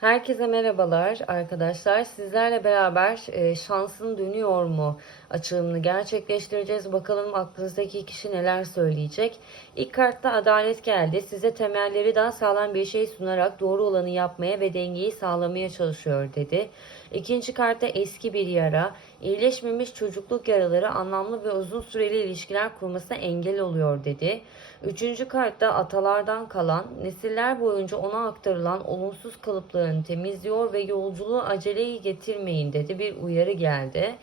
Herkese merhabalar arkadaşlar. Sizlerle beraber e, şansın dönüyor mu açılımını gerçekleştireceğiz. Bakalım aklınızdaki kişi neler söyleyecek. İlk kartta adalet geldi. Size temelleri daha sağlam bir şey sunarak doğru olanı yapmaya ve dengeyi sağlamaya çalışıyor dedi. İkinci kartta eski bir yara, iyileşmemiş çocukluk yaraları anlamlı ve uzun süreli ilişkiler kurmasına engel oluyor dedi. Üçüncü kartta atalardan kalan, nesiller boyunca ona aktarılan olumsuz kalıplarını temizliyor ve yolculuğu aceleyi getirmeyin dedi bir uyarı geldi.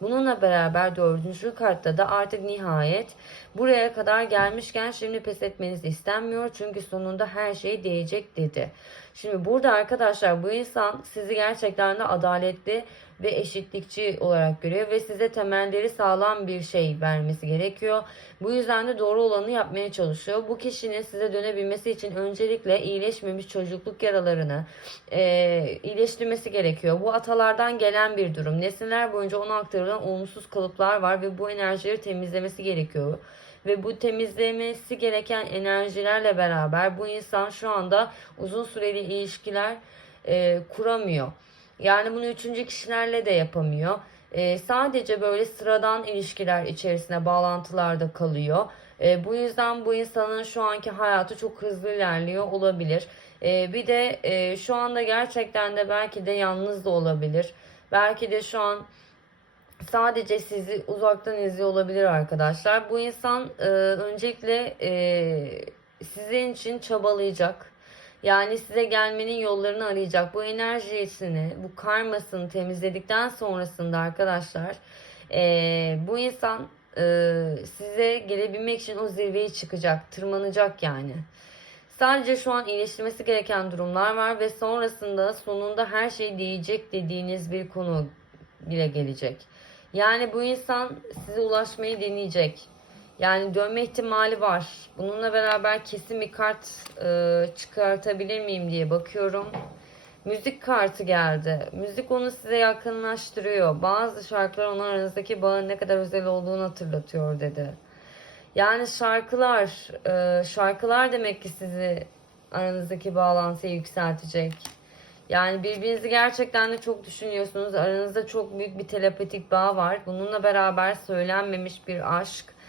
Bununla beraber dördüncü kartta da artık nihayet buraya kadar gelmişken şimdi pes etmeniz istenmiyor çünkü sonunda her şey değecek dedi. Şimdi burada arkadaşlar bu insan sizi gerçekten de adaletli ve eşitlikçi olarak görüyor ve size temelleri sağlam bir şey vermesi gerekiyor. Bu yüzden de doğru olanı yapmaya çalışıyor. Bu kişinin size dönebilmesi için öncelikle iyileşmemiş çocukluk yaralarını e, iyileştirmesi gerekiyor. Bu atalardan gelen bir durum. Nesiller boyunca ona aktarılan olumsuz kalıplar var ve bu enerjileri temizlemesi gerekiyor ve bu temizlemesi gereken enerjilerle beraber bu insan şu anda uzun süreli ilişkiler e, kuramıyor. Yani bunu üçüncü kişilerle de yapamıyor. E, sadece böyle sıradan ilişkiler içerisinde bağlantılarda kalıyor. E, bu yüzden bu insanın şu anki hayatı çok hızlı ilerliyor olabilir. E, bir de e, şu anda gerçekten de belki de yalnız da olabilir. Belki de şu an sadece sizi uzaktan izliyor olabilir arkadaşlar. Bu insan e, öncelikle e, sizin için çabalayacak. Yani size gelmenin yollarını arayacak. Bu enerjisini, bu karmasını temizledikten sonrasında arkadaşlar e, bu insan e, size gelebilmek için o zirveyi çıkacak, tırmanacak yani. Sadece şu an iyileştirmesi gereken durumlar var ve sonrasında sonunda her şey diyecek dediğiniz bir konu bile gelecek. Yani bu insan size ulaşmayı deneyecek. Yani dönme ihtimali var. Bununla beraber kesin bir kart e, çıkartabilir miyim diye bakıyorum. Müzik kartı geldi. Müzik onu size yakınlaştırıyor. Bazı şarkılar onun aranızdaki bağın ne kadar özel olduğunu hatırlatıyor dedi. Yani şarkılar, e, şarkılar demek ki sizi aranızdaki bağlantıyı yükseltecek. Yani birbirinizi gerçekten de çok düşünüyorsunuz. Aranızda çok büyük bir telepatik bağ var. Bununla beraber söylenmemiş bir aşk.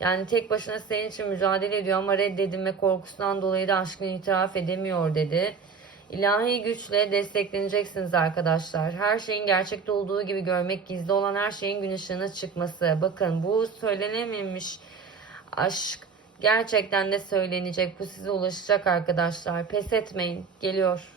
Yani tek başına senin için mücadele ediyor ama reddedilme korkusundan dolayı da aşkını itiraf edemiyor dedi. İlahi güçle destekleneceksiniz arkadaşlar. Her şeyin gerçekte olduğu gibi görmek, gizli olan her şeyin gün ışığına çıkması. Bakın bu söylenememiş aşk gerçekten de söylenecek. Bu size ulaşacak arkadaşlar. Pes etmeyin. Geliyor.